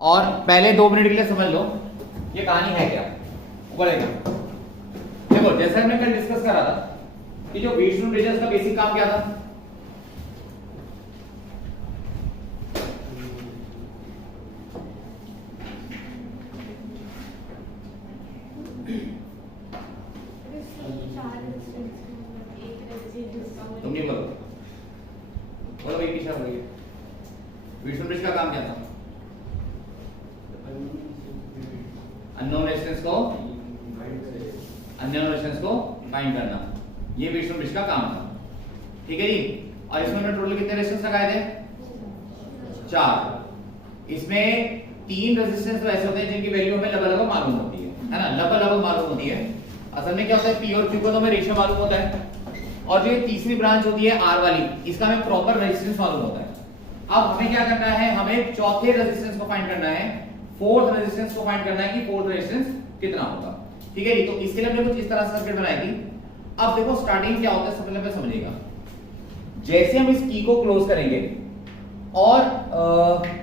और पहले 2 मिनट के लिए समझ लो ये कहानी है क्या। बोलेगा देखो, जैसा हमने कल डिस्कस करा था कि जो व्हीटस्टोन ब्रिजेस का बेसिक काम क्या था, तुम नहीं बोलो, बोलो भाई किशा बोलिए। व्हीटस्टोन ब्रिज का काम क्या था? अननोन रेजिस्टेंस को फाइंड करना, ये व्हीटस्टोन ब्रिज का काम था। ठीक है जी। और इसमें हमने टोटल कितने रेजिस्टेंस लगाए थे? 4। इसमें 3 रेजिस्टेंस तो ऐसे होते हैं जिनकी वैल्यू हमें लगभग मालूम होती है ना, लगभग मालूम होती है। असल में क्या होता है, पी और क्यू का तो हमें रेशियो मालूम होता है, और जो ये तीसरी ब्रांच होती है आर वाली, इसका हमें प्रॉपर रेजिस्टेंस मालूम होता है। अब हमें क्या करना है, हमें चौथे रेजिस्टेंस को फाइंड करना है, फोर्थ रेजिस्टेंस को फाइंड करना है कि फोर्थ रेजिस्टेंस कितना होगा। ठीक है जी। तो इसके लिए हमने कुछ इस तरह से सर्किट बनाई थी। अब देखो स्टार्टिंग क्या होता है, सबसे पहले समझिएगा। जैसे हम इस की को क्लोज करेंगे और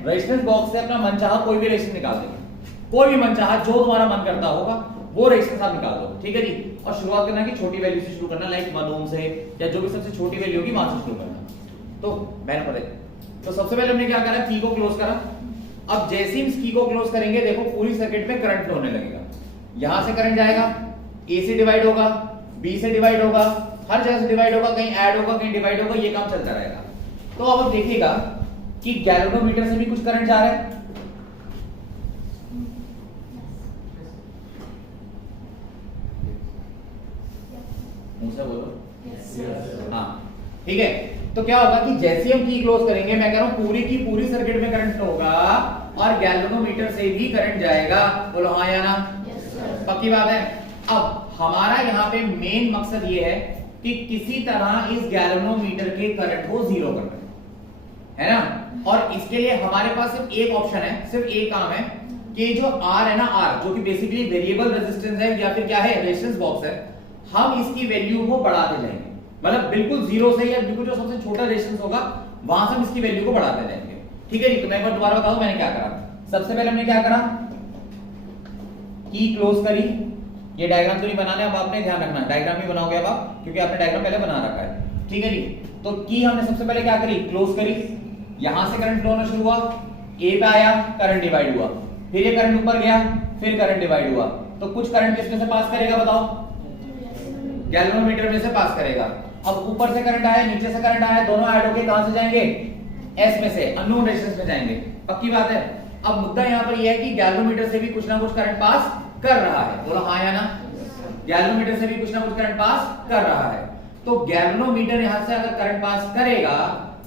रेजिस्टेंस बॉक्स से अपना मनचाहा कोई भी रेजिस्टेंस निकाल देंगे, कोई भी मनचाहा जो तुम्हारा मन करता होगा वो रेजिस्टेंस आप निकाल दो। ठीक है जी। और शुरुआत करना कि छोटी वैल्यू से शुरू करना, लाइक 1 ओम से, या जो भी सबसे छोटी वैल्यू होगी वहां से शुरू करना। तो मैंने पढ़े, तो सबसे पहले हमने क्या करा, की को क्लोज करा। अब जैसे ही इस की को क्लोज करेंगे, देखो पूरी सर्किट में करंट फ्लो होने लगेगा। यहां से करंट जाएगा, ए से डिवाइड होगा, बी से डिवाइड होगा, हर जगह से डिवाइड होगा, कहीं ऐड होगा, कहीं डिवाइड होगा, ये काम चलता रहेगा। तो अब देखिएगा कि गैल्वेनोमीटर से भी कुछ करंट जा रहा है, मुझसे बोलो। हाँ ठीक है। तो क्या होगा कि जैसे हम की क्लोज करेंगे, मैं कह रहा हूं पूरी की पूरी सर्किट में करंट फ्लो होगा और गैल्वेनोमीटर से भी करंट जाएगा। बोलो हाँ या ना? पक्की बात है। अब हमारा यहाँ पे मेन मकसद ये है कि किसी तरह इस गैल्वेनोमीटर के करंट को जीरो करना है ना। और इसके लिए हमारे पास सिर्फ एक ऑप्शन है, सिर्फ एक काम है कि जो आर है ना, आर जो कि बेसिकली वेरिएबल रेजिस्टेंस है या फिर क्या है, रेजिस्टेंस बॉक्स है, हम इसकी वैल्यू को बढ़ाते जाएंगे। मतलब बिल्कुल जीरो से या बिल्कुल जो सबसे छोटा रेजिस्टेंस होगा वहां से हम इसकी वैल्यू को बढ़ाते जाएंगे। ठीक है जी। तो मैं एक बार दोबारा बताऊं मैंने क्या करा। सबसे पहले हमने क्या करा, की क्लोज करी। ये डायग्राम तो नहीं बनाने, अब आपने ध्यान रखना डायग्राम भी बनाओगे अब आप, क्योंकि आपने डायग्राम पहले बना रखा है। ठीक है जी। तो की हमने सबसे पहले क्या करी, क्लोज करी। यहां से करंट फ्लो होना शुरू हुआ, ए पे आया, करंट डिवाइड हुआ, फिर ये करंट ऊपर गया, फिर करंट डिवाइड हुआ। तो कुछ करंट किसमें से पास करेगा बताओ? गैल्वेनोमीटर में से पास करेगा। अब ऊपर से करंट आया, नीचे से करंट आया, दोनों ऐड होके कहां से जाएंगे? एस में से, अननोन रेजिस्टेंस में जाएंगे। पक्की बात है। अब मुद्दा यहां पर यह है कि गैल्वेनोमीटर से भी कुछ ना कुछ करंट पास कर रहा है। बोलो हाँ या ना? गैल्वेनोमीटर से भी कुछ ना कुछ करंट पास कर रहा है। तो गैल्वेनोमीटर यहां से अगर करंट पास करेगा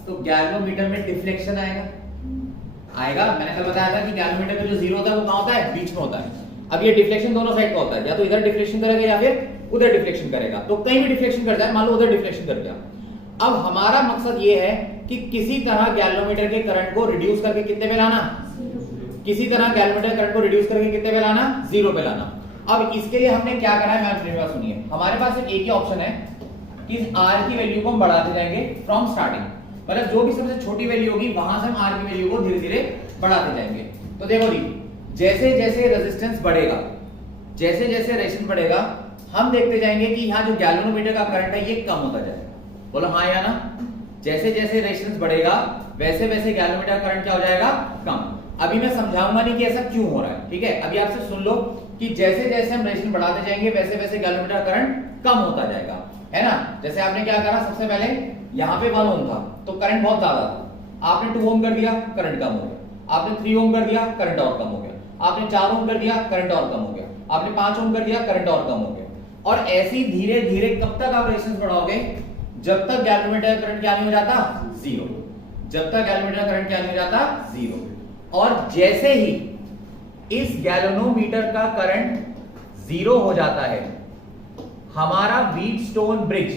तो गैल्वेनोमीटर में डिफ्लेक्शन आएगा। मैंने कल बताया था कि गैल्वेनोमीटर का जो जीरो होता है वो कहां होता है? बीच में होता है। अब ये डिफ्लेक्शन दोनों साइड का होता है, या तो इधर डिफ्लेक्शन करेगा या फिर उधर डिफ्लेक्शन करेगा। तो कहीं भी डिफ्लेक्शन कर जाए, मान लो उधर डिफ्लेक्शन कर दिया। अब हमारा मकसद ये है कि किसी तरह गैल्वेनोमीटर के करंट को रिड्यूस करके कितने पे लाना? किसी तरह गैल्वेनोमीटर करंट को रिड्यूस करके कितने पे लाना? 0 पे लाना। अब इसके लिए हमने क्या करा है, मैं आपकी बात सुनिए। हमारे पास सिर्फ एक ही ऑप्शन है कि इस r की वैल्यू को हम बढ़ाते जाएंगे फ्रॉम स्टार्टिंग। मतलब जो भी सबसे छोटी वैल्यू होगी वहां से हम r की वैल्यू को धीरे धीरे बढ़ाते जाएंगे। तो देखो जी, जैसे जैसे रेजिस्टेंस बढ़ेगा, जैसे जैसे रेजिस्टेंस बढ़ेगा, हम देखते जाएंगे कि यहाँ जो गैल्वेनोमीटर का करंट है ये कम होता जाएगा। बोलो हाँ या ना? जैसे जैसे रेजिस्टेंस बढ़ेगा वैसे वैसे गैल्वेनोमीटर करंट क्या हो जाएगा? कम। अभी मैं समझाऊंगा नहीं कि ऐसा क्यों हो रहा है। ठीक है। अभी आप सिर्फ सुन लो कि जैसे जैसे हम रेजिस्टेंस बढ़ाते जाएंगे वैसे वैसे गैल्वेनोमीटर करंट कम होता जाएगा, है ना। जैसे आपने क्या करा, सबसे पहले यहाँ पे 1 ओम था तो करंट बहुत ज्यादा था, आपने 2 ओम कर दिया, करंट कम हो गया। आपने 3 ओम कर दिया, करंट और कम हो गया। आपने 4 ओम कर दिया, करंट और कम हो गया। आपने 5 ओम कर दिया, करंट और कम हो गया। और ऐसे धीरे धीरे कब तक आप रेजिस्टेंस बढ़ाओगे? जब तक गैल्वेनोमीटर करंट क्या नहीं हो जाता? 0। जब तक गैल्वेनोमीटर करंट क्या नहीं हो जाता? 0। और जैसे ही इस गैल्वेनोमीटर का करंट 0 हो जाता है, हमारा व्हीटस्टोन ब्रिज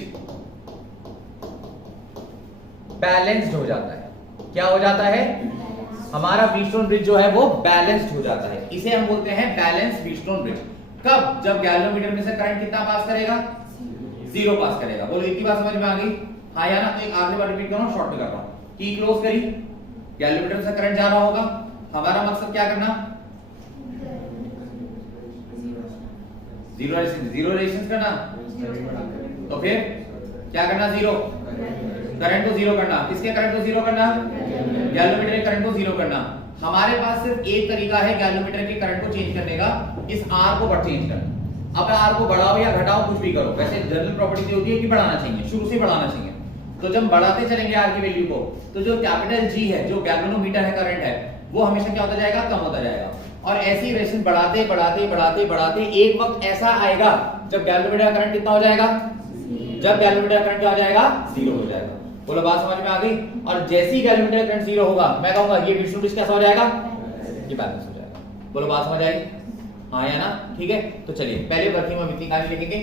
बैलेंस्ड हो जाता है। क्या हो जाता है? हमारा व्हीटस्टोन ब्रिज जो है वो बैलेंस्ड हो जाता है। इसे हम बोलते हैं बैलेंस्ड व्हीटस्टोन ब्रिज। कब? जब गैल्वेनोमीटर में से करंट कितना पास करेगा? 0 पास करेगा। बोलो इतनी बात समझ में आ गई? हाँ या ना? तो एक आखिरी बार रिपीट कर रहा हूं, शॉर्ट में कर रहा हूं। की क्लोज करी, गैल्वेनोमीटर से करंट जा रहा होगा, हमारा मकसद क्या करना, जीरो रेजिस्टेंस करना। तो फिर क्या करना, जीरो करंट को जीरो करना। किसके करंट को जीरो करना, गैल्वेनोमीटर के करंट को जीरो करना। हमारे पास सिर्फ एक तरीका है गैल्वेनोमीटर के करंट को चेंज करने का, इस आर को चेंज करना। अब आर को बढ़ाओ या घटाओ कुछ भी करो, वैसे जनरल प्रॉपर्टी होती है कि बढ़ाना चाहिए, शुरू से बढ़ाना चाहिए। तो जब बढ़ाते चलेंगे आर की वैल्यू को, तो जो कैपिटल जी है, जो गैल्वेनोमीटर है करंट है, वो हमेशा क्या होता जाएगा, कम होता जाएगा। और ऐसी रेशन बढ़ाते बढ़ाते बढ़ाते बढ़ाते एक वक्त ऐसा आएगा जब गैल्वेनोमीटर का करंट कितना हो जाएगा, जब गैल्वेनोमीटर का करंट क्या हो जाएगा, जीरो हो जाएगा। बोलो बात समझ में आ गई। और जैसे ही गैल्वेनोमीटर का करंट जीरो होगा, मैं कहूंगा ये व्हीटस्टोन ब्रिज कैसा हो जाएगा, ये बैलेंस हो जाएगा। बोलो बात समझ आई, हाँ या ना। ठीक है, तो चलिए पहले वर्किंग में इतनी कहानी लिखेंगे।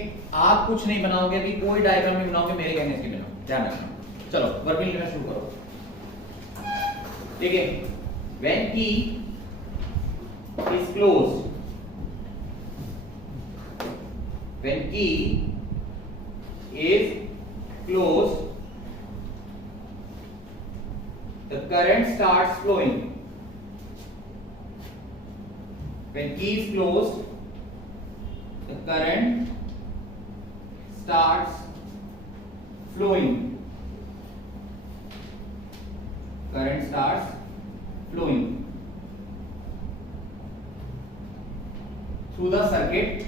आप कुछ नहीं बनाओगे, अभी कोई डायग्राम नहीं बनाओगे, मेरे कहने से बिना, ध्यान रखना। चलो वर्किंग लिखना शुरू करो। ठीक है, व्हेन की is closed, when key is closed, the current starts flowing. When key is closed, the current starts flowing. Current starts flowing through the circuit,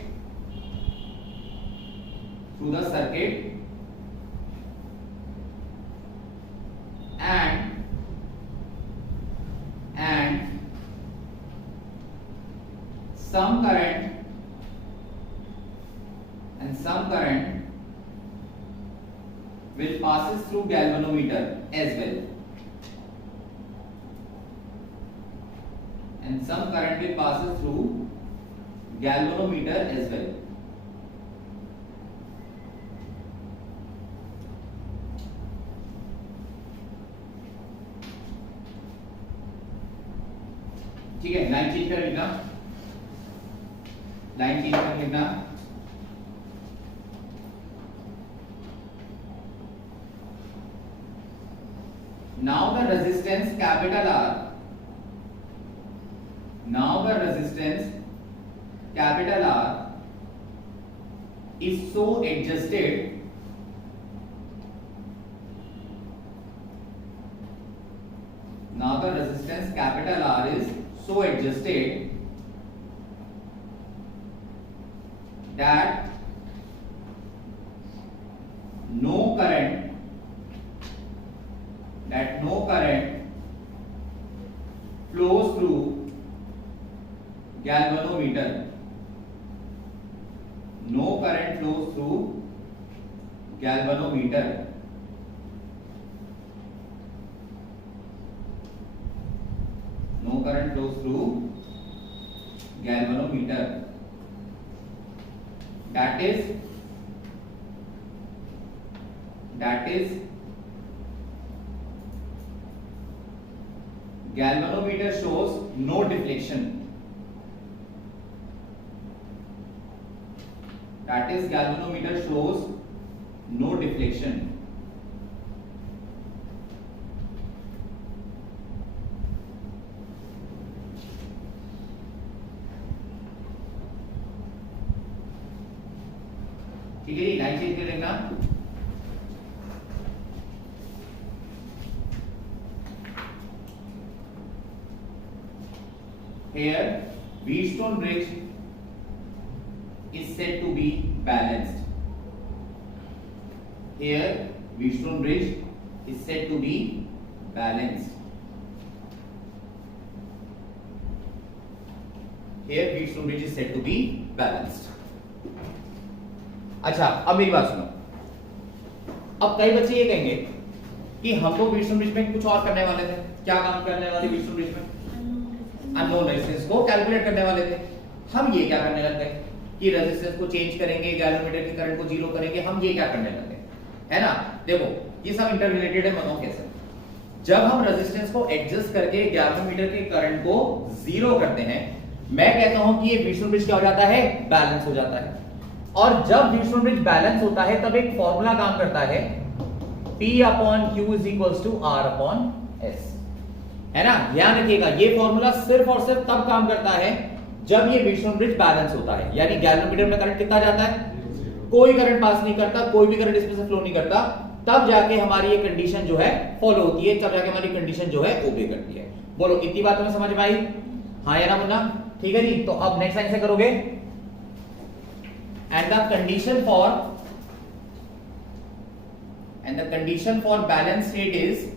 and some current will passes through galvanometer as well, and some current will passes through galvanometer as well. ठीक है, line change कर लिखना, line change कर लिखना। Now the resistance capital R, now the resistance capital R is so adjusted now the resistance capital R is so adjusted that no current flows through galvanometer. No current flows through galvanometer. No current flows through galvanometer. That is galvanometer shows no deflection. That is galvanometer shows no deflection. ठीक है, line change कर लेना। Here Wheatstone bridge is said to be balanced. Here Wheatstone bridge is said to be balanced. Here Wheatstone bridge is said to be balanced. अच्छा, अब मेरी बात सुनो। अब कई बच्चे ये कहेंगे कि हम तो व्हीटस्टोन ब्रिज में कुछ और करने वाले थे। क्या काम करने वाले व्हीटस्टोन ब्रिज में? अननोन रेजिस्टेंस को कैलकुलेट करने वाले थे। हम ये क्या करने लग गए कि रेजिस्टेंस को चेंज करेंगे, गैल्वेनोमीटर के करंट को जीरो करेंगे। हम ये क्या करने लगे, है ना। देखो ये सब इंटररिलेटेड है, बताओ कैसे। जब हम रेजिस्टेंस को एडजस्ट करके गैल्वेनोमीटर के करंट को जीरो करते हैं, मैं कहता हूं कि ये व्हीटस्टोन ब्रिज क्या हो जाता है, बैलेंस हो जाता है। और जब व्हीटस्टोन ब्रिज बैलेंस होता है तब एक फॉर्मूला काम करता है, P/Q = R/S। है ना। ध्यान रखिएगा ये फॉर्मूला सिर्फ और सिर्फ तब काम करता है जब ये विल्सन ब्रिज बैलेंस होता है, यानी गैल्वेनोमीटर में करंट कितना जाता है, कोई करंट पास नहीं करता, कोई भी करंट इसमें से फ्लो नहीं करता, तब जाके हमारी ये कंडीशन जो है फॉलो होती है, तब जाके हमारी कंडीशन जो है ओबे करती है। बोलो इतनी बात तुम्हें समझ में आई? हाँ या ना मुन्ना? ठीक है जी। तो अब नेक्स्ट लाइन से करोगे, and the condition for balance state is,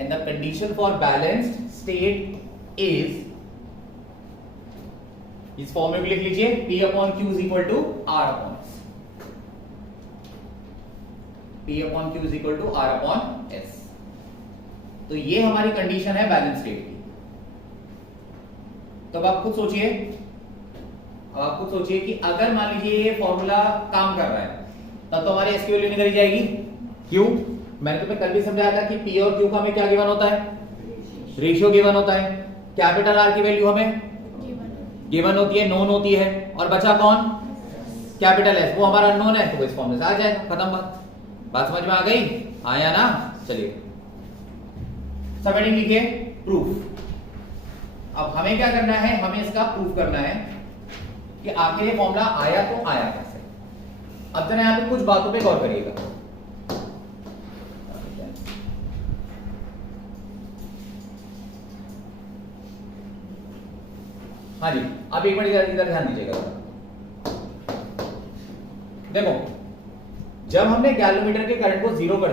and the condition for balanced state is, इस फॉर्मूले को लिख लीजिए, P upon Q is equal to R upon S. P upon Q is equal to R upon S. तो ये हमारी condition है balance state की। तो अब आप खुद सोचिए कि अगर मान लीजिए ये फॉर्मूला काम कर रहा है, तब तो हमारी S की वैल्यू निकल जाएगी। क्यों? मैंने तुम्हें कल भी समझाया था कि P और Q का हमें क्या गिवन होता है, रेशियो गिवन होता है। कैपिटल R की वैल्यू हमें गिवन होती है, नोन होती है, और बचा कौन, कैपिटल S, वो हमारा नोन है, तो इस फॉर्मूले से आ जाएगा, खत्म बात समझ में आ गई? आया ना? चलिए सबहेडिंग लिखिए प्रूफ। अब हमें क्या करना है, हमें इसका प्रूफ करना है कि आखिर ये फॉर्मूला आया तो आया कैसे। अब जरा यहां पे कुछ बातों पे गौर करिएगा। हाँ जी, अब एक मिनट इधर ध्यान दीजिएगा। देखो, जब हमने गैल्वेनोमीटर के करंट को जीरो कर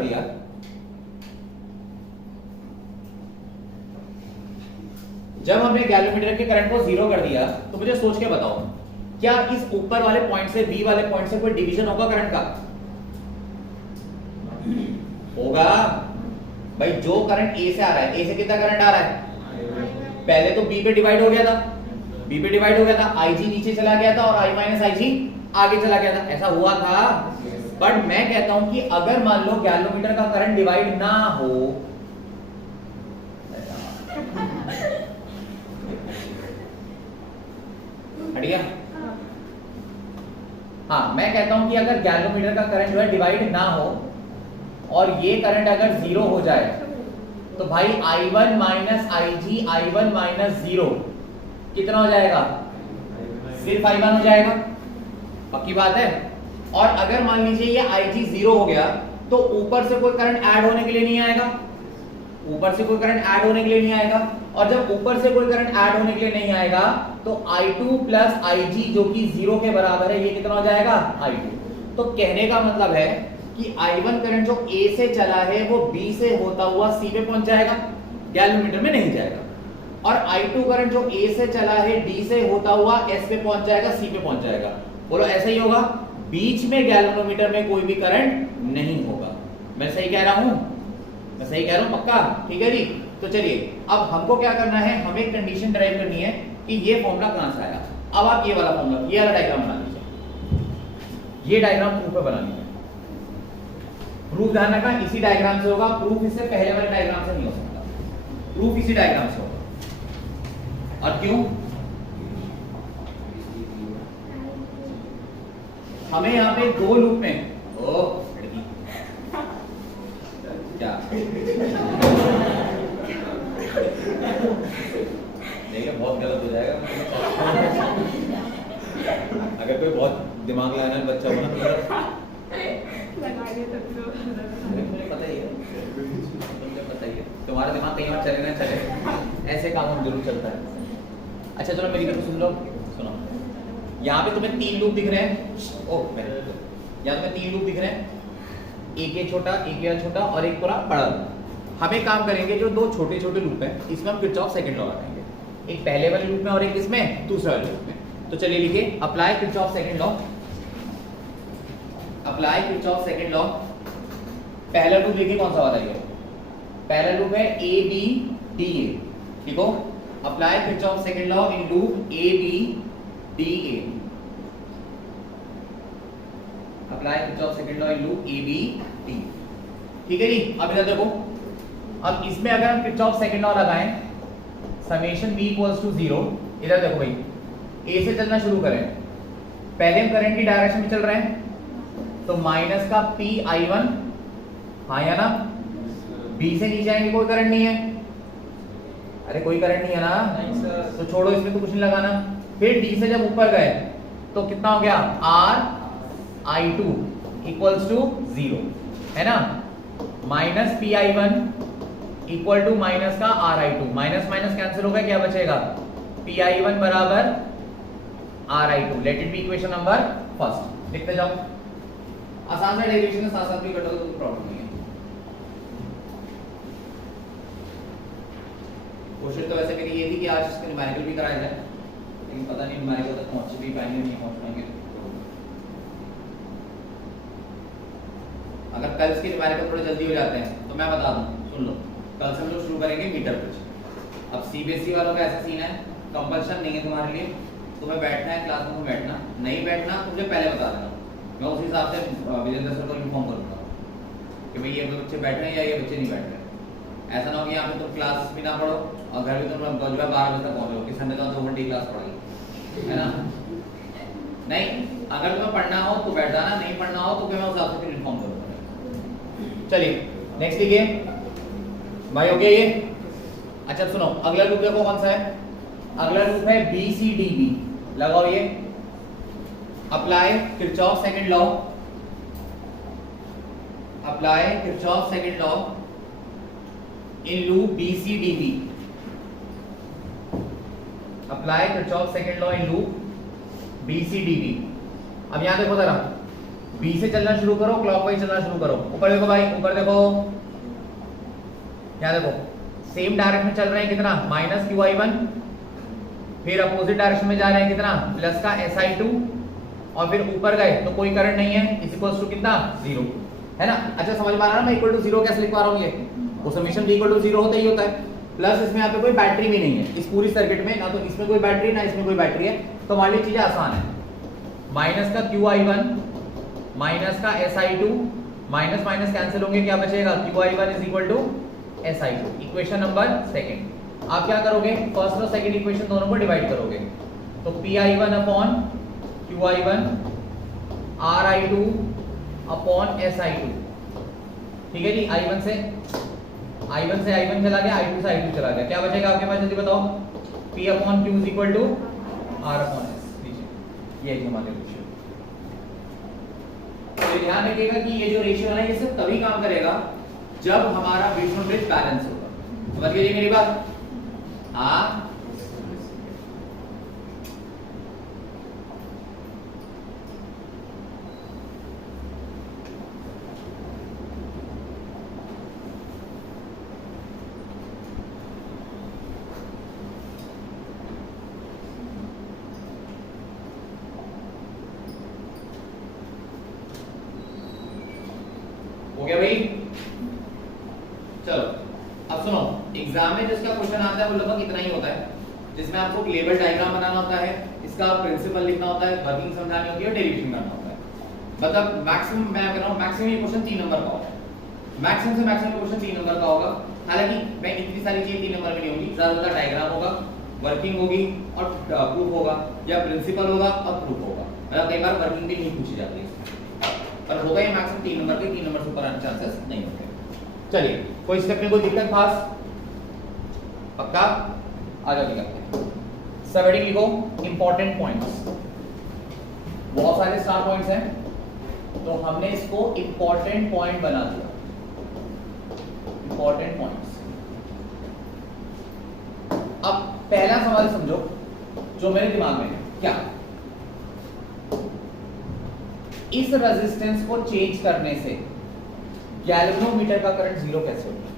दिया, तो मुझे सोच के बताओ, क्या इस ऊपर वाले पॉइंट से, बी वाले पॉइंट से कोई डिवीजन होगा करंट का? होगा भाई। जो करंट ए से आ रहा है, ए से कितना करंट आ रहा है, पहले तो बी पे डिवाइड हो गया था, IG नीचे चला गया था और I माइनस IG आगे चला गया था, ऐसा हुआ था। बट मैं कहता हूं कि अगर मान लो गैल्वेनोमीटर का करंट डिवाइड ना हो, हटिया, हाँ मैं कहता हूं कि अगर गैल्वेनोमीटर का करंट जो है डिवाइड ना हो और ये करंट अगर जीरो हो जाए, तो भाई I1 minus IG, I1 minus 0 कितना हो जाएगा, सिर्फ I1 हो जाएगा, पक्की बात है। और अगर मान लीजिए ये IG 0 हो गया, तो ऊपर से कोई करंट ऐड होने के लिए नहीं आएगा, और जब ऊपर से कोई करंट ऐड होने के लिए नहीं आएगा, तो I2 प्लस IG जो कि 0 के बराबर है, ये कितना हो जाएगा, I2। तो कहने का मतलब है कि I1 करंट जो A से चला है वो B से होता हुआ C पे पहुंच जाएगा, गैल्वेनोमीटर में नहीं जाएगा। और I2 करंट जो A से चला है D से होता हुआ S पे पहुंच जाएगा, C पे पहुंच जाएगा। बोलो ऐसा ही होगा, बीच में गैल्वेनोमीटर में कोई भी करंट नहीं होगा। मैं सही कह रहा हूं पक्का? ठीक है जी। तो चलिए अब हमको क्या करना है, हमें एक कंडीशन ड्राइव करनी है कि ये फॉर्मूला कहां से आया। अब आप ये वाला फॉर्मूला, ये वाला डायग्राम बना लीजिए, ये डायग्राम प्रूफ पे बना लीजिए। प्रूफ ध्यान रखना इसी डायग्राम से होगा, प्रूफ इससे पहले वाले डायग्राम से नहीं हो सकता, प्रूफ इसी डायग्राम से होगा। और क्यों? हमें यहाँ पे दो लूप में, क्या देखिए बहुत गलत हो जाएगा अगर कोई बहुत दिमाग लगाने वाला बच्चा हो ना, मुझे पता ही है तुम्हारा दिमाग कहीं और चले ना चले, ऐसे काम हम जरूर चलता है। अच्छा चलो मेरी बात सुन लो, सुनो। यहाँ पे तुम्हें 3 लूप दिख रहे हैं, यहाँ तुम्हें 3 लूप दिख रहे हैं, एक ये छोटा, एक ये छोटा और एक पूरा बड़ा। हमें काम करेंगे जो 2 छोटे छोटे लूप हैं, इसमें हम किरचॉफ सेकंड लॉ लगाएंगे, एक पहले वाले लूप में और एक इसमें दूसरे वाले लूप में। तो चलिए लिखिए apply Kirchhoff second law. Apply Kirchhoff second law. पहला लूप लिखिए कौन सा वाला है, पहला लूप है ए बी डी ए, ठीक हो। Apply Kirchhoff second law in loop A B D A. Apply Kirchhoff second law in loop A B D, ठीक है जी। अब इधर देखो, अब इसमें अगर हम किरचॉफ सेकंड लॉ लगाएं, समेशन बी इक्वल्स टू 0। इधर देखो भाई, ए से चलना शुरू करें, पहले हम करंट की डायरेक्शन में चल रहे हैं, तो माइनस का पी I1, हाँ या ना, बी से नीचे आएंगे कोई करंट नहीं है, अरे कोई करंट नहीं है ना, नहीं सर। तो छोड़ो, इसमें तो कुछ नहीं लगाना। फिर डी से जब ऊपर गए तो कितना हो गया, R I two equals to 0 है ना, minus P I one equal to minus का R I two, minus minus cancel हो गया, क्या बचेगा, पी आई वन बराबर R I two. Let it be equation number first. लिखते जाओ, आसान से डेरिवेशन के साथ साथ भी कटोगे तो प्रॉब्लम नहीं है। कोशिश तो वैसे मेरी ये थी कि आज इसके न्यूमेरिकल भी कराया जाए, लेकिन पता नहीं न्यूमेरिकल तक पहुंच भी पाएंगे नहीं पहुंच पाएंगे। अगर कल इसके न्यूमेरिकल थोड़े जल्दी हो जाते हैं तो मैं बता दूं, सुन लो, कल से हम लोग शुरू करेंगे मीटर ब्रिज। अब सीबीएसई वालों का ऐसा सीन है, कंपल्शन नहीं है तुम्हारे लिए, तुम्हें बैठना है क्लास में, बैठना नहीं बैठना मुझे पहले बता देना, मैं उस हिसाब से विजेंद्र सर को इन्फॉर्म करूंगा कि भाई ये बच्चे बैठ रहे हैं या ये बच्चे नहीं बैठ रहे। ऐसा ना हो कि यहाँ पे तुम क्लास भी ना पढ़ो और घर भी तुम 12 बजे तक पहुंचो कि संडे तो 2 घंटे की क्लास पढ़ाई है ना। नहीं, अगर तुम्हें पढ़ना हो तो बैठ जाना, नहीं पढ़ना हो तो मैं उस हिसाब से फिर इन्फॉर्म करूंगा। चलिए नेक्स्ट लिखिए भाई, हो गया ये। अच्छा सुनो, अगला लूप देखो कौन सा है, अगला लूप है बी सी डी बी। लगाओ ये, apply Kirchhoff second law, apply Kirchhoff second law in loop B C D B, apply Kirchhoff second law in loop B C D B. अब यहां देखो जरा, बी से चलना शुरू करो, क्लॉकवाइज चलना शुरू करो। ऊपर देखो भाई, ऊपर देखो, क्या देखो, सेम डायरेक्शन में चल रहे हैं कितना, माइनस क्यू आई वन, फिर अपोजिट डायरेक्शन में जा रहे हैं कितना, प्लस का एस आई टू, और फिर ऊपर गए तो कोई करंट नहीं है, इज इक्वल्स टू कितना, 0 है ना। अच्छा समझ में आ रहा है ना, मैं इक्वल टू 0 कैसे लिख पा रहा हूं, ये वो समीशन इक्वल टू 0 होता ही होता है। प्लस इसमें यहाँ पे कोई बैटरी भी नहीं है इस पूरी सर्किट में, ना तो इसमें कोई बैटरी ना इसमें कोई बैटरी है, तो हमारी चीजें आसान है। माइनस का क्यू आई वन माइनस का S I two, minus minus cancel होंगे, क्या बचेगा, Q I one is equal to S I two. Equation number second. आप क्या करोगे, फर्स्ट और सेकेंड इक्वेशन दोनों को डिवाइड करोगे, तो P I one upon Q I one, R I two upon S I two, ठीक है जी। आई वन से आई वन चला गया, आई टू से आई टू चला गया, क्या बचेगा आपके पास, जल्दी बताओ, P upon Q is equal to R upon S. लीजिए ये हमारे रेशियो, तो ध्यान रखिएगा कि ये जो रेशियो है ना, ये सिर्फ तभी काम करेगा जब हमारा विष्णु ब्रिज बैलेंस होगा। समझ गए मेरी बात, हाँ। हो गया भाई, चलो अब सुनो, एग्जाम में जिसका क्वेश्चन आता है वो लगभग इतना ही होता है, जिसमें आपको लेवल डायग्राम बनाना होता है, इसका प्रिंसिपल लिखना होता है, वर्किंग समझानी होती है और डेरिवेशन करना होता है। मतलब मैक्सिमम मैं कह रहा हूं, मैक्सिमम ये क्वेश्चन 3 नंबर का होगा, मैक्सिमम से मैक्सिमम क्वेश्चन 3 नंबर का होगा। हालांकि मैं इतनी सारी चीजें 3 नंबर में नहीं होगी, ज्यादा डायग्राम होगा, वर्किंग होगी और प्रूफ होगा, या प्रिंसिपल होगा और प्रूफ होगा। मतलब कई बार वर्किंग भी नहीं पूछी जाती है, पर होगा ये मैक्सिमम 3 नंबर के, 3 नंबर से ऊपर आने चांसेस नहीं होते। चलिए कोई स्टेप में कोई दिक्कत खास, पक्का आ जाओ दिक्कत। सब हेडिंग लिखो, इंपॉर्टेंट पॉइंट्स, बहुत सारे स्टार पॉइंट्स हैं तो हमने इसको इंपॉर्टेंट पॉइंट बना दिया, इंपॉर्टेंट पॉइंट्स। अब पहला सवाल समझो जो मेरे दिमाग में है, क्या इस रेजिस्टेंस को चेंज करने से गैल्वेनोमीटर का करंट 0 कैसे होगा।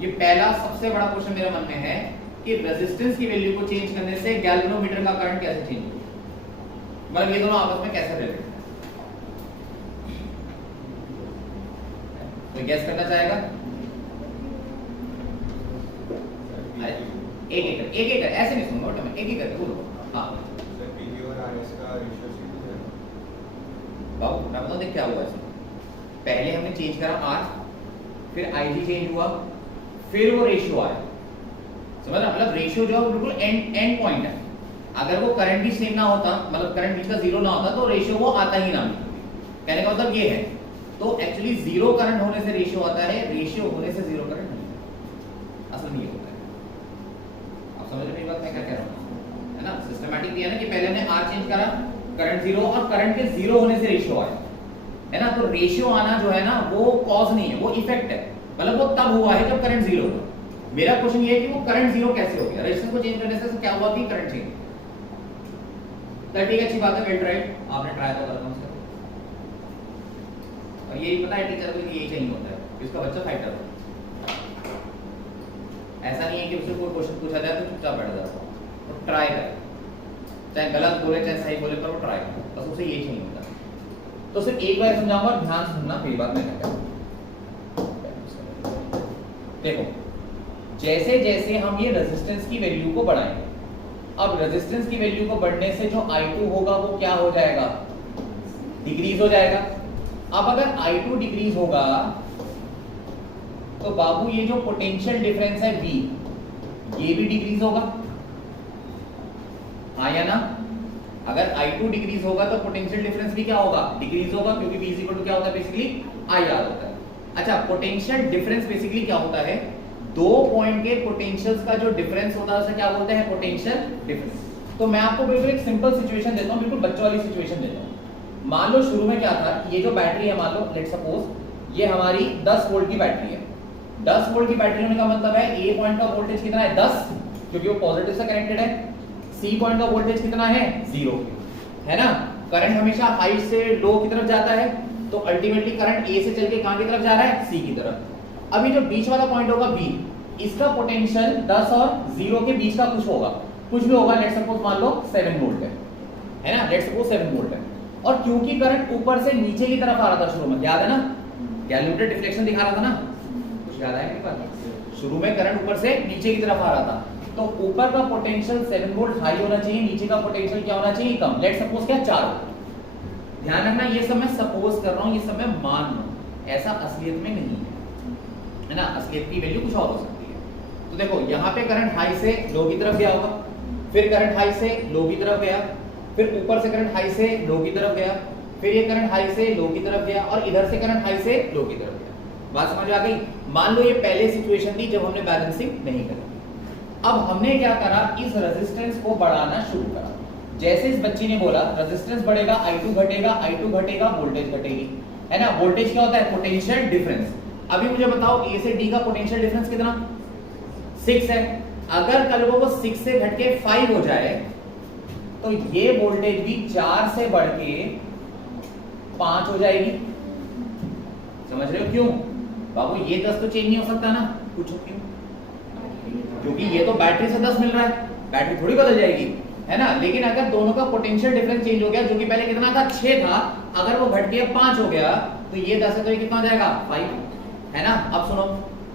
ये पहला सबसे बड़ा क्वेश्चन मेरे मन में है कि रेजिस्टेंस की वैल्यू को चेंज करने से गैल्वेनोमीटर का करंट कैसे चेंज होगा, मतलब ये दोनों आपस में कैसे रिलेटेड है। कोई गैस करना चाहेगा, एक ऐसे नहीं सुनूंगा, एक एक करके बोलो। हाँ सर, पीवी और आरएस का रेशियो सीधे है। बाबू मैं बताऊं देख क्या हुआ इसमें, पहले हमने चेंज करा आर, फिर आईजी चेंज हुआ, फिर वो रेशियो आया। समझ रहा, मतलब रेशियो जो है बिल्कुल एंड पॉइंट है। अगर वो करंट भी सेम ना होता, मतलब करंट बीच का 0 ना होता तो रेशियो वो आता ही ना। कहने का मतलब ये है। तो एक्चुअली जीरो करंट होने से रेशियो आता है, रेशियो होने से जीरो करंट नहीं होता। असल में ये होता है। आप समझ रहे बात मैं क्या कह रहा हूँ, है ना? सिस्टमैटिक दिया ना कि पहले ने आर चेंज करा, करंट जीरो, और करंट के जीरो होने से रेशियो आया, है ना? तो रेशियो आना जो है ना वो कॉज नहीं है, वो इफेक्ट है। मतलब वो तब हुआ है जब करंट जीरो हुआ। मेरा क्वेश्चन ये है कि वो करंट जीरो कैसे हो गया? रेजिस्टेंस को चेंज करने से क्या हुआ कि करंट चेंज। तो ठीक है, अच्छी बात है, वेल ट्राइड, आपने ट्राई तो करा हमसे। और यही पता है टीचर को कि यही चाहिए होता है, इसका बच्चा फाइटर है। ऐसा नहीं है कि उससे कोई क्वेश्चन पूछा जाए तो चुपचाप बैठ जाता है, तो ट्राई करे, चाहे गलत बोले चाहे सही बोले, पर वो ट्राई करे, बस उसे यही चाहिए होता है। तो सिर्फ एक बार समझाऊंगा, ध्यान से सुनना, मेरी बात में क्या कहूं। देखो, जैसे जैसे हम ये रेजिस्टेंस की वैल्यू को बढ़ाएंगे, अब रेजिस्टेंस की वैल्यू को बढ़ने से जो I2 होगा वो क्या हो जाएगा? डिक्रीज हो जाएगा। अब अगर I2 डिक्रीज होगा तो बाबू ये जो पोटेंशियल डिफरेंस है V, ये भी डिक्रीज होगा, हाँ या ना? अगर I2 डिक्रीज होगा तो पोटेंशियल डिफरेंस भी क्या होगा? डिक्रीज होगा, क्योंकि V इक्वल टू क्या होता है बेसिकली? IR होता है। अच्छा, पोटेंशियल डिफरेंस बेसिकली क्या होता है? दो पॉइंट के पोटेंशियल्स का जो डिफरेंस होता है उसे क्या बोलते हैं? Potential difference. तो मैं आपको बिल्कुल एक सिंपल सिचुएशन देता हूं, बिल्कुल बच्चों वाली सिचुएशन देता हूं। मान लो शुरू में क्या था, ये जो बैटरी है, मान लो लेट सपोज ये हमारी 10 वोल्ट की बैटरी है। 10 वोल्ट की बैटरी होने का मतलब है ए पॉइंट का वोल्टेज कितना है? 10, क्योंकि वो पॉजिटिव से कनेक्टेड है। सी पॉइंट का वोल्टेज कितना है? 0, है ना? करंट हमेशा हाई से लो की तरफ जाता है, तो अल्टीमेटली करंट ए से चल के कहां की तरफ जा रहा है? सी की तरफ। अभी जो बीच वाला पॉइंट होगा बी, इसका पोटेंशियल 10 और 0 के बीच का कुछ होगा, कुछ भी होगा, लेट सपोज मान लो 7 वोल्ट है ना? लेट सपोज 7 वोल्ट है, और क्योंकि करंट ऊपर से नीचे की तरफ आ रहा था शुरू में, याद है ना? गैल्वेनोमेटर डिफ्लेक्शन दिखा रहा था ना, कुछ याद आया क्या? शुरू में करंट ऊपर से नीचे की तरफ आ रहा था, तो ऊपर का पोटेंशियल 7 वोल्ट हाई होना चाहिए, नीचे का पोटेंशियल क्या होना चाहिए? कम। लेट सपोज क्या? 4 वोल्ट। ध्यान रखना, ये सब मैं सपोज कर रहा हूं, ये सब मैं मान रहा हूं, ऐसा असलियत में नहीं है ना? असलियत की वैल्यू कुछ और हो सकती है। तो देखो, यहाँ पे करंट हाई से लो की तरफ गया होगा, फिर करंट हाई से लो की तरफ गया, फिर ऊपर से करंट हाई से लो की तरफ गया, फिर ये करंट हाई से लो की तरफ गया, और इधर से करंट हाई से लो की तरफ गया। बात समझ आ गई? मान लो ये पहले सिचुएशन थी जब हमने बैलेंसिंग नहीं करी। अब हमने क्या करा? इस रेजिस्टेंस को बढ़ाना शुरू करा। जैसे इस बच्ची ने बोला रेजिस्टेंस बढ़ेगा, I2 घटेगा, I2 घटेगा, वोल्टेज घटेगी, है ना? वोल्टेज क्या होता है? Potential difference. अभी मुझे बताओ ए से डी का पोटेंशियल डिफरेंस कितना? 6 है। अगर कल को वो 6 से घट के 5 हो जाए तो ये वोल्टेज भी 4 से बढ़ के 5 हो जाएगी। समझ रहे हो क्यों? बाबू ये 10 तो चेंज नहीं हो सकता ना, पूछो क्यों? क्योंकि ये तो बैटरी से 10 मिल रहा है, बैटरी थोड़ी बदल जाएगी, है ना? लेकिन अगर दोनों का पोटेंशियल डिफरेंस चेंज हो गया, जो कि पहले कितना था? 6 था, अगर वो घट के 5 हो गया तो ये 10 है, तो ये कितना हो जाएगा? 5, है ना? अब सुनो,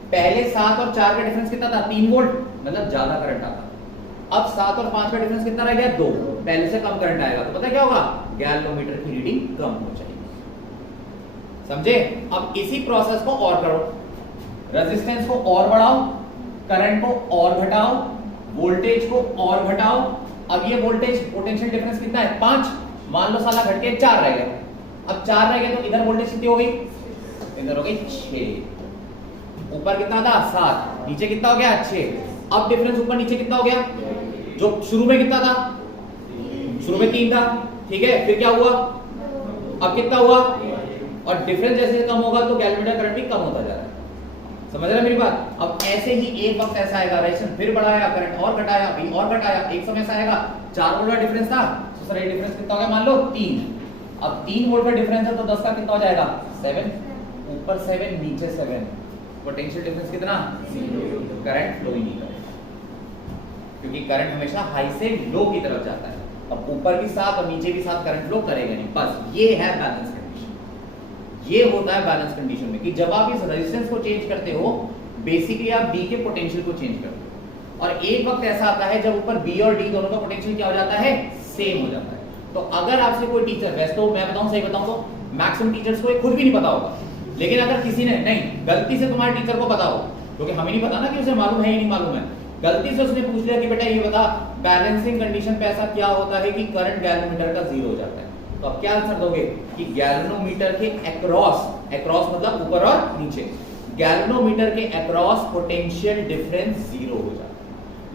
पहले 7 और 4 का डिफरेंस कितना था? 3 वोल्ट, मतलब ज्यादा करंट आता। अब 7 और 5 का डिफरेंस कितना रह गया? 2, पहले से कम करंट आएगा, तो पता क्या होगा? गैल्वेनोमीटर की रीडिंग कम हो जाएगी। समझे? अब इसी प्रोसेस को और करो, रेजिस्टेंस को और बढ़ाओ, करंट को और घटाओ, वोल्टेज को और घटाओ। अब ये वोल्टेज पोटेंशियल डिफरेंस कितना है? 5, मान लो साला घट के 4 रह गया। अब 4 रह गया तो इधर वोल्टेज कितनी हो गई? इधर हो गई 6। ऊपर कितना था? 7, नीचे कितना हो गया? 6। अब डिफरेंस ऊपर नीचे कितना हो गया? जो शुरू में कितना था? शुरू में 3 था, ठीक है? फिर क्या हुआ? अब कितना हुआ? और डिफरेंस जैसे कम होगा तो गैल्वेनोमीटर करंट भी कम होता जा रहा है। समझ रहे मेरी बात? अब ऐसे ही एक वक्त ऐसा आएगा, रेजिस्टेंस फिर बढ़ाया, करंट और घटाया, भी और घटाया, एक समय ऐसा आएगा 4 वोल्ट का डिफरेंस था, तो सर ये डिफरेंस कितना हो गया? मान लो 3। अब 3 वोल्ट का डिफरेंस है तो 10 का कितना हो जाएगा? 7। ऊपर 7 नीचे 7, पोटेंशियल डिफरेंस कितना? 0। करंट फ्लो ही नहीं करेगा, क्योंकि करंट हमेशा हाई से लो की तरफ जाता है। अब ऊपर भी 7 और नीचे भी 7 करंट फ्लो करेगा नहीं। बस ये है बैलेंस कंडीशन। ये होता है बैलेंस कंडीशन में कि जब आप इस रेजिस्टेंस को चेंज करते हो, बेसिकली आप बी के पोटेंशियल को चेंज करते हो। और एक वक्त ऐसा आता है जब ऊपर बी और डी दोनों का पोटेंशियल क्या हो जाता है? सेम हो जाता है। तो अगर आपसे कोई टीचर, वैसे तो मैं बताऊं, सही बताऊं तो मैक्सिमम टीचर्स को खुद भी नहीं पता होगा, लेकिन अगर किसी ने नहीं गलती से तुम्हारे टीचर को पता हो, क्योंकि हमें नहीं पता ना कि उसे मालूम है या नहीं मालूम है, गलती से उसने पूछ लिया कि बेटा ये बता बैलेंसिंग कंडीशन पे ऐसा क्या होता है कि करंट गैल्वेनोमीटर का 0 हो जाता है, तो अब क्या आंसर दोगे कि गैल्वेनोमीटर के अक्रॉस, अक्रॉस मतलब ऊपर और नीचे, गैल्वेनोमीटर के अक्रॉस पोटेंशियल डिफरेंस जीरो हो जाता है।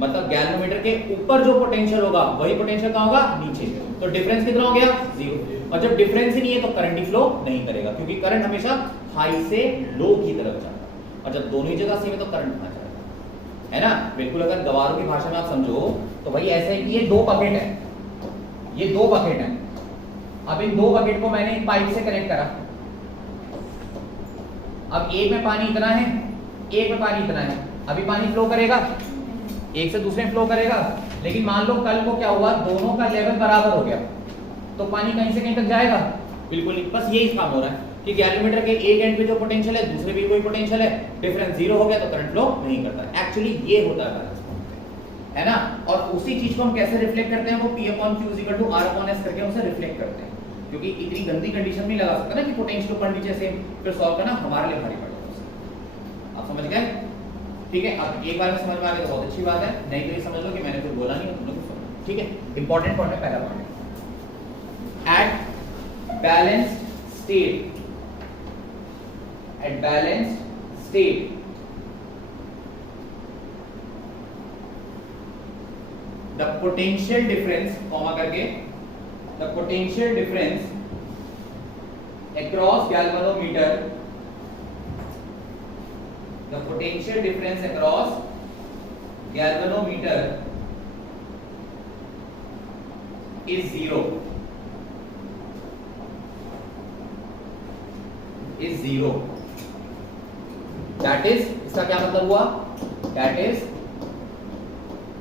मतलब गैल्वेनोमीटर के ऊपर जो पोटेंशियल होगा वही पोटेंशियल कहां होगा, नीचे। तो डिफरेंस कितना हो गया, जीरो। और जब डिफरेंस ही नहीं है तो करंट ही फ्लो नहीं करेगा, क्योंकि करंट हमेशा हाई से लो की तरफ जाता है, और जब दोनों ही जगह सेम है तो करंट कहां जाएगा, है ना। बिल्कुल अगर गवारों की भाषा में आप समझो तो भाई ऐसा है कि ये दो बकेट है, ये दो बकेट है। अब इन दो बकेट को मैंने एक पाइप से कनेक्ट करा। अब एक में पानी इतना है, एक में पानी इतना है। अभी पानी फ्लो करेगा, एक से दूसरे में फ्लो करेगा, लेकिन मान लो कल को क्या हुआ, दोनों का लेवल बराबर हो गया, तो पानी कहीं से कहीं तक जाएगा, बिल्कुल नहीं। बस यही काम हो रहा है कि गैल्वेनोमीटर के एक एंड पे जो पोटेंशियल है दूसरे भी कोई पोटेंशियल है, डिफरेंस जीरो हो गया तो करंट फ्लो नहीं करता। एक्चुअली ये होता है बैलेंस पॉइंट, है ना। और उसी चीज को हम कैसे रिफ्लेक्ट करते हैं, वो P/Q = R/S करके उसे रिफ्लेक्ट करते हैं, क्योंकि इतनी गंदी कंडीशन नहीं लगा सकता ना कि पोटेंशियल ऊपर नीचे से फिर सॉल्व करना हमारे लिए भारी पड़ेगा। आप समझ गए, ठीक है। अब एक बार में समझ में आ गया तो बहुत अच्छी बात है, नहीं तो ये समझ लो कि मैंने कुछ बोला नहीं, तुम लोग सुनो, ठीक है। इंपॉर्टेंट पॉइंट है, पहला point at balanced state, at balanced state the potential difference, comma करके, the potential difference across galvanometer, the potential difference across galvanometer is zero, is zero. That is, इसका क्या मतलब हुआ, that is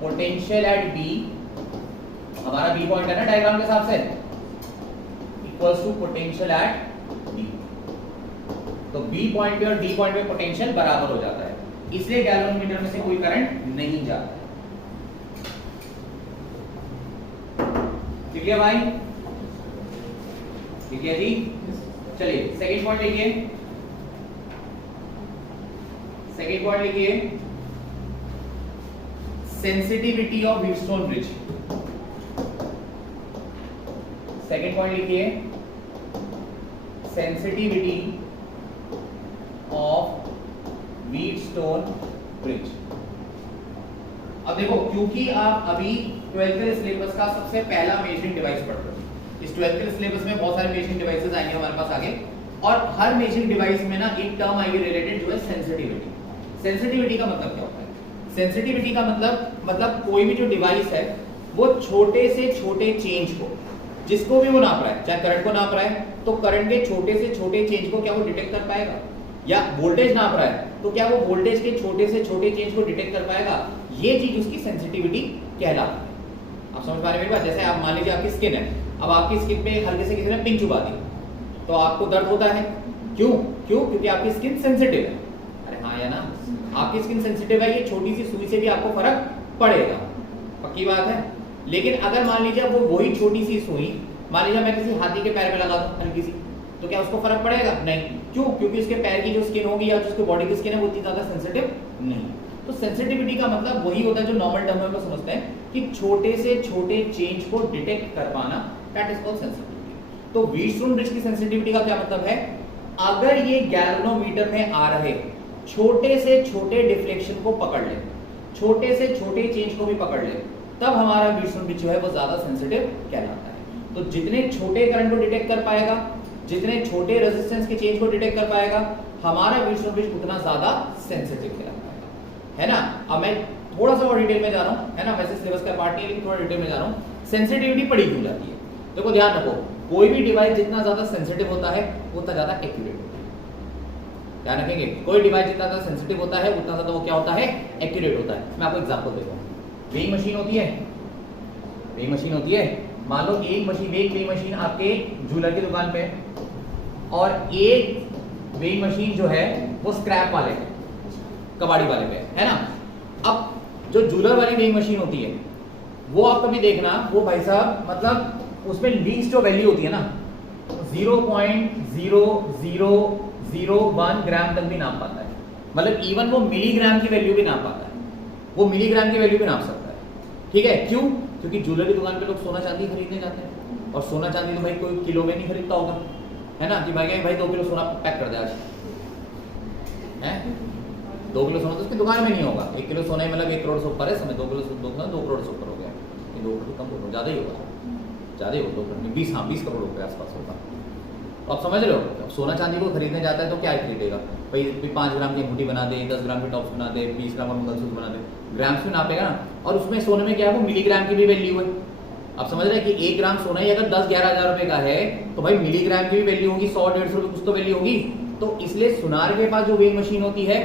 potential at B, हमारा B point है ना diagram के हिसाब से, equals to potential at D. तो बी पॉइंट पे और डी पॉइंट पे पोटेंशियल बराबर हो जाता है, इसलिए गैल्वेनोमीटर में से कोई करंट नहीं जाता है। ठीक है भाई, ठीक है जी। चलिए सेकंड पॉइंट लिखिए, सेकंड पॉइंट लिखिए, sensitivity of Wheatstone bridge. Second point लिखिए, सेंसिटिविटी ऑफ व्हीटस्टोन ब्रिज। अब देखो, क्योंकि आप अभी 12th के सिलेबस का सबसे पहला मेजरिंग डिवाइस पढ़ रहे हो, इस 12th के सिलेबस में बहुत सारे मेजरिंग डिवाइसेस आएंगे हमारे पास आगे, और हर मेजरिंग डिवाइस में ना एक टर्म आएगी रिलेटेड, जो है सेंसिटिविटी। सेंसिटिविटी का मतलब क्या होता है, सेंसिटिविटी का मतलब कोई भी जो डिवाइस है वो छोटे से छोटे चेंज को, जिसको भी वो नाप रहा है, चाहे करंट को नाप रहा है तो करंट के छोटे से छोटे चेंज को क्या वो डिटेक्ट कर पाएगा, या वोल्टेज नाप रहा है तो क्या वो वोल्टेज के छोटे से छोटे चेंज को डिटेक्ट कर पाएगा, ये चीज उसकी सेंसिटिविटी कहलाती है। आप समझ पा रहे हैं मेरी बात। जैसे आप मान लीजिए आपकी स्किन है, अब आपकी स्किन पे हल्के से किसी ने पिन चुबा दी तो आपको दर्द होता है, क्यों क्यों क्योंकि आपकी स्किन सेंसिटिव है। अरे हाँ या ना, आपकी स्किन सेंसिटिव है, ये छोटी सी सुई से भी आपको फर्क पड़ेगा, पक्की बात है। लेकिन अगर मान लीजिए वो वही छोटी सी सुई, मान लीजिए मैं किसी हाथी के पैर में लगा दूं हल्की सी, तो क्या उसको फर्क पड़ेगा? नहीं। क्यों? क्योंकि उसके पैर की जो स्किन होगी या जो उसके बॉडी की स्किन है वो इतनी ज्यादा सेंसिटिव नहीं। तो सेंसिटिविटी का मतलब वही होता है जो नॉर्मल टर्म में समझते हैं कि छोटे से छोटे चेंज को डिटेक्ट कर पाना, दैट इज कॉल्ड सेंसिटिविटी। तो व्हीटस्टोन ब्रिज की सेंसिटिविटी का क्या मतलब है, अगर ये गैल्वेनोमीटर में आ रहे छोटे से छोटे डिफ्लेक्शन को पकड़ ले, छोटे से छोटे चेंज को भी पकड़ ले, तब हमारा व्हीटस्टोन ब्रिज जो है वो ज्यादा सेंसिटिव कहलाता है। तो जितने छोटे करंट को डिटेक्ट कर पाएगा, जितने छोटे रेजिस्टेंस के चेंज को डिटेक्ट कर पाएगा, हमारा व्हीटस्टोन ब्रिज उतना ज्यादा सेंसिटिव कहलाता है ना। अब मैं थोड़ा सा और डिटेल में जा रहा हूं, है ना, वैसे सिलेबस का पार्ट नहीं है लेकिन थोड़ा डिटेल में जा रहा हूं। सेंसिटिविटी पड़ी क्यों जाती है? देखो ध्यान रखो, कोई भी डिवाइस जितना ज्यादा सेंसिटिव होता है उतना ज्यादा एक्यूरेट होता है। ध्यान रखेंगे, कोई डिवाइस जितना ज्यादा सेंसिटिव होता है उतना ज्यादा वो क्या होता है, एक्यूरेट होता है। मैं आपको एग्जांपल देता हूं। वेइंग मशीन होती है, वेइंग मशीन होती है, मान लो एक वेइंग मशीन आपके जूलर की दुकान पे, और एक वेइंग मशीन जो है वो स्क्रैप वाले पे, कबाड़ी वाले पे, है ना। अब जो जूलर वाली वेइंग मशीन होती है वो आप कभी देखना, वो भाई साहब मतलब उसमें लीस्ट जो वैल्यू होती है ना 0.0001 ग्राम तक भी नाप पाता है। मतलब इवन वो मिलीग्राम की वैल्यू भी नाप पाता है, वो मिलीग्राम की वैल्यू भी नाप सकता है। ठीक है, क्यों? क्योंकि ज्वेलरी दुकान पे लोग सोना चांदी खरीदने जाते हैं, और सोना चांदी तो भाई कोई किलो में नहीं खरीदता होगा, है ना, कि भाई 2 किलो सोना पैक कर दे आज, है 2 किलो सोना तो उसकी दुकान में नहीं होगा। 1 किलो सोना ही मतलब 1 करोड़ से ऊपर है, समय 2 किलो 2 करोड़ से ऊपर हो गया, 2 करोड़ कम बोलो, ज़्यादा ही होगा, ज़्यादा ही होगा, 2 करोड़ 20 करोड़ रुपये आसपास होगा। तो आप समझ रहे हो, सोना चांदी को खरीदने जाता है तो क्या खरीदेगा भाई, 5 ग्राम की अंगूठी बना दे, 10 ग्राम के टॉप्स बना दे, 20 ग्राम का मंगलसूत्र बना दे, ग्राम्स में नापेगा ना। और उसमें सोने में क्या है, वो मिलीग्राम की भी वैल्यू है। आप समझ रहे हैं कि 1 ग्राम सोना ही अगर 10-11 हज़ार रुपए का है तो भाई मिलीग्राम की भी वैल्यू होगी, 100-150 रुपये कुछ तो वैल्यू होगी। तो इसलिए सुनार के पास जो वेइंग मशीन होती है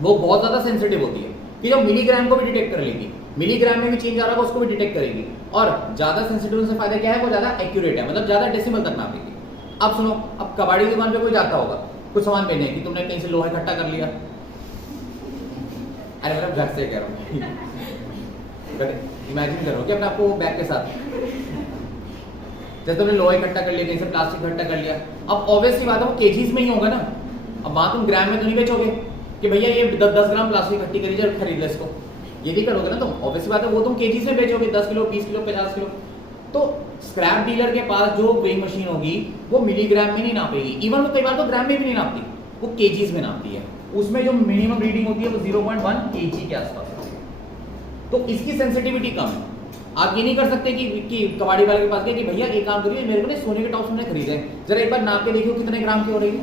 वो बहुत ज्यादा सेंसिटिव होती है कि जो मिलीग्राम को भी डिटेक्ट कर लेगी, मिलीग्राम में भी चेंज आ रहा है उसको भी डिटेक्ट करेगी। और ज्यादा सेंसिटिव से फायदा क्या है, वो ज्यादा एक्यूरेट है, मतलब ज्यादा डेसिमल तक नापेगी। अब सुनो, अब कबाड़ी दुकान पे कोई जाता होगा कुछ सामान लेने कि तुमने कहीं से लोहा इकट्ठा कर लिया, अरे मतलब घर से कह रहा हूँ इमेजिन करो कि अपने आपको बैग के साथ जैसे तुमने लोहा इकट्ठा कर लिया, कहीं से प्लास्टिक इकट्ठा कर लिया, अब ऑब्वियसली बात है वो केजीज में ही होगा ना। अब वहां तुम ग्राम में तो नहीं बेचोगे कि भैया ये 10 ग्राम प्लास्टिक इकट्ठी करी जाए खरीद ले इसको, ये नहीं करोगे ना तुम, ऑब्वियसली बात है वो तुम केजीज में बेचोगे, 10 किलो 20 किलो 50 किलो। तो स्क्रैप डीलर के पास जो वेइंग मशीन होगी वो मिलीग्राम में नहीं नापेगी, इवन वो कई बार तो ग्राम में भी नहीं नापती, वो केजीज में नापती है। उसमें जो मिनिमम रीडिंग होती है वो 0.1 केजी के आसपास होती है। तो इसकी सेंसिटिविटी कम है। आप ये नहीं कर सकते कि कबाड़ी वाले के पास गए कि भैया एक काम करिए, मेरे को ना सोने के टॉप्स हमने खरीदे हैं, जरा एक बार नाप के देखियो कितने ग्राम की हो रही है।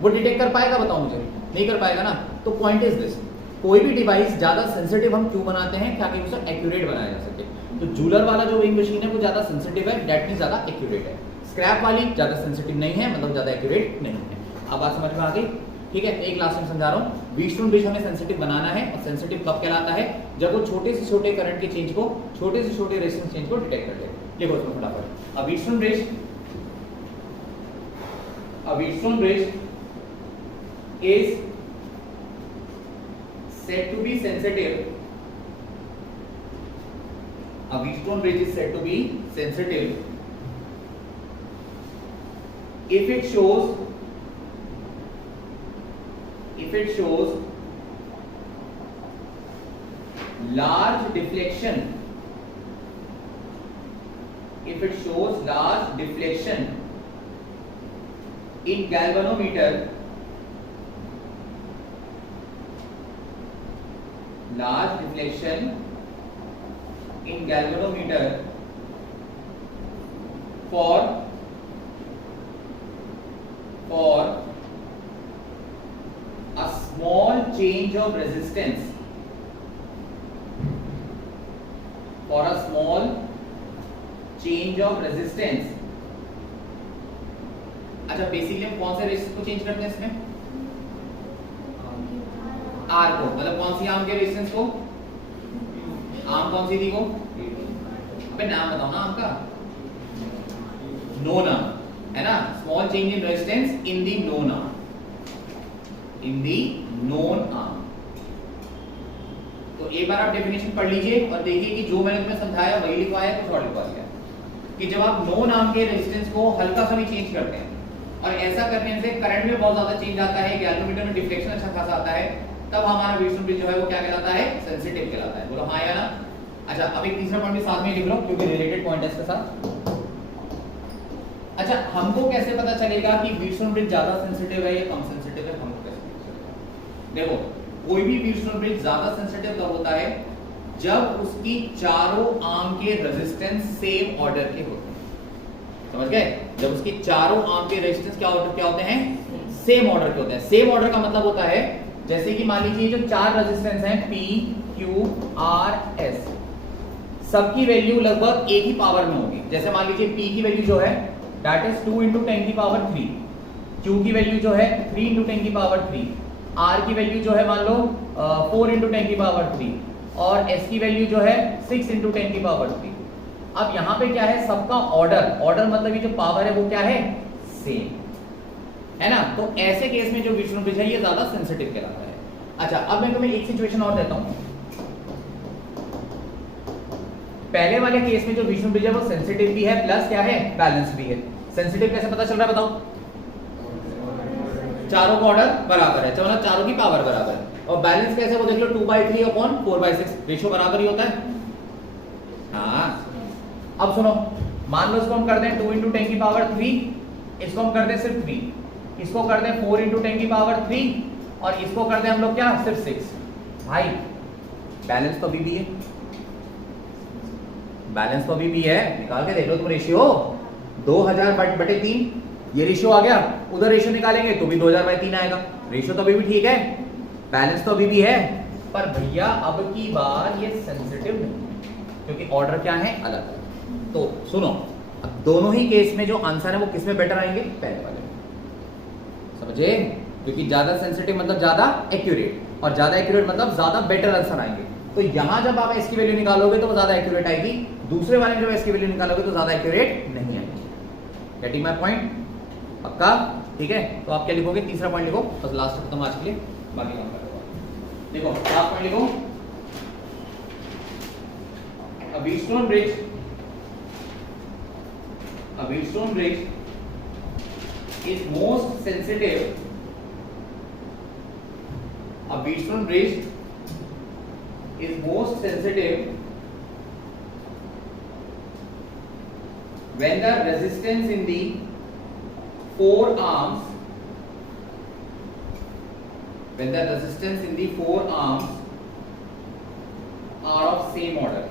वो डिटेक्ट कर पाएगा, बताओ मुझे, नहीं कर पाएगा ना। तो पॉइंट इज दिस, कोई भी डिवाइस ज्यादा सेंसिटिव हम क्यों बनाते हैं, ताकि उसे एक्यूरेट बनाया जा सके। तो जूलर वाला जो वेइंग मशीन है वो ज्यादा सेंसिटिव है, दैट मींस ज्यादा एक्यूरेट है। स्क्रैप वाली ज्यादा सेंसिटिव नहीं है, मतलब ज्यादा एक्यूरेट नहीं है। अब बात समझ में आ गई, ठीक है। एक लास्ट में समझा रहा हूँ, व्हीटस्टोन ब्रिज हमें सेंसिटिव बनाना है, और सेंसिटिव कब कहलाता है, जब वो छोटे से छोटे करंट के चेंज को, छोटे से छोटे रेजिस्टेंस चेंज को डिटेक्ट कर ले। देखो इसमें फटाफट, अब Wheatstone bridge is said to be sensitive. A Wheatstone bridge is said to be sensitive if it shows large deflection, in galvanometer, large deflection in galvanometer for a small change of resistance, अच्छा basically हम कौन से resistance को change करते हैं इसमें, are को, मतलब कौन सी आर्म के रेजिस्टेंस को, आर्म कौन सी थी वो, अबे नाम बताओ ना आर्म का, नोन आर्म, है ना। Small change in resistance in the known arm, तो एक बार आप डेफिनेशन पढ़ लीजिए और देखिए कि जो मैंने तुम्हें समझाया वही लिखवाया है, कुछ और लिखवा दिया। कि जब आप नोन आर्म के रेजिस्टेंस को हल्का सा भी चेंज करते हैं, और ऐसा करने से करंट में बहुत ज्यादा चेंज आता है, गैल्वेनोमीटर में डिफ्लेक्शन अच्छा खासा आता है, तब हमारा व्हीटस्टोन ब्रिज जो है वो क्या कहलाता है, सेंसिटिव कहलाता है। बोलो हाँ या ना। अच्छा अब एक तीसरा पॉइंट भी साथ में लिख लो क्योंकि रिलेटेड पॉइंट है इसके साथ। अच्छा हमको कैसे पता चलेगा कि व्हीटस्टोन ब्रिज ज्यादा सेंसिटिव है या कम सेंसिटिव है, हमको कैसे पता चलेगा। देखो कोई भी व्हीटस्टोन ब्रिज ज्यादा सेंसिटिव कब होता है, जब उसकी चारों आर्म के रेजिस्टेंस सेम ऑर्डर के होते हैं, समझ गए। जब उसकी चारों आर्म के रेजिस्टेंस क्या होते हैं, सेम ऑर्डर के होते हैं। सेम ऑर्डर का मतलब होता है जैसे कि मान लीजिए जो 4 रेजिस्टेंस हैं P, Q, R, S, सबकी वैल्यू लगभग एक ही पावर में होगी। जैसे मान लीजिए P की वैल्यू जो है दैट इज 2 × 10⁻3, Q की वैल्यू जो है 3 × 10⁻3, R की वैल्यू जो है मान लो 4 × 10⁻3, और S की वैल्यू जो है 6 × 10⁻3। अब यहाँ पे क्या है, सबका ऑर्डर मतलब ये जो पावर है वो क्या है, सेम है ना। तो ऐसे केस में जो व्हीटस्टोन ब्रिज है ये ज्यादा सेंसिटिव कहलाता है। अच्छा अब मैं तुम्हें एक सिचुएशन और देता हूं। पहले वाले केस में जो व्हीटस्टोन ब्रिज है वो सेंसिटिव भी है प्लस क्या है, बैलेंस भी है। सेंसिटिव कैसे पता चल रहा है बताओ, चारों का ऑर्डर बराबर है, मतलब चारों की पावर बराबर है। और बैलेंस कैसे, वो देख लो 2/3/4/6 रेशियो बराबर ही होता है। हाँ अब सुनो, मान लो इसको हम कर दें 2 × 10 की पावर 3, इसको हम कर दें सिर्फ 3, इसको कर दें 4 × 10 की पावर 3 और इसको कर दें हम लोग क्या सिर्फ 6। भाई बैलेंस तो अभी भी है, बैलेंस तो अभी भी है, निकाल के देख लो तुम रेशियो 2000/3 ये रेशियो आ गया, उधर रेशियो निकालेंगे तो भी 2000/3 आएगा, रेशियो तो अभी भी ठीक है, बैलेंस तो अभी भी है। पर भैया अब की बार ये सेंसिटिव नहीं है क्योंकि ऑर्डर क्या है अलग। तो सुनो, अब दोनों ही केस में जो आंसर है वो किस में बेटर आएंगे, पहले वाले में, समझे? क्योंकि ज्यादा सेंसिटिव मतलब ज्यादा एक्यूरेट, और ज्यादा एक्यूरेट मतलब ज्यादा बेटर आंसर आएंगे। तो यहां जब आप इसकी वैल्यू निकालोगे तो वो ज्यादा एक्यूरेट आएगी, दूसरे वाले में जब इसकी वैल्यू निकालोगे तो ज्यादा एक्यूरेट नहीं आएगी। Getting my point? पक्का? ठीक है, तो आप क्या लिखोगे, तीसरा पॉइंट लिखो, बस लास्ट खत्म आज के लिए, बाकी काम करो। देखो लास्ट पॉइंट लिखो, a Wheatstone bridge is most sensitive. A Wheatstone bridge is most sensitive when the resistance in the four arms are of same order.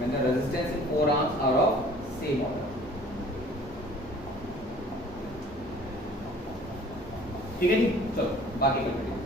When the resistance in four arms are of same order. ठीक है जी, चलो बाकी complete.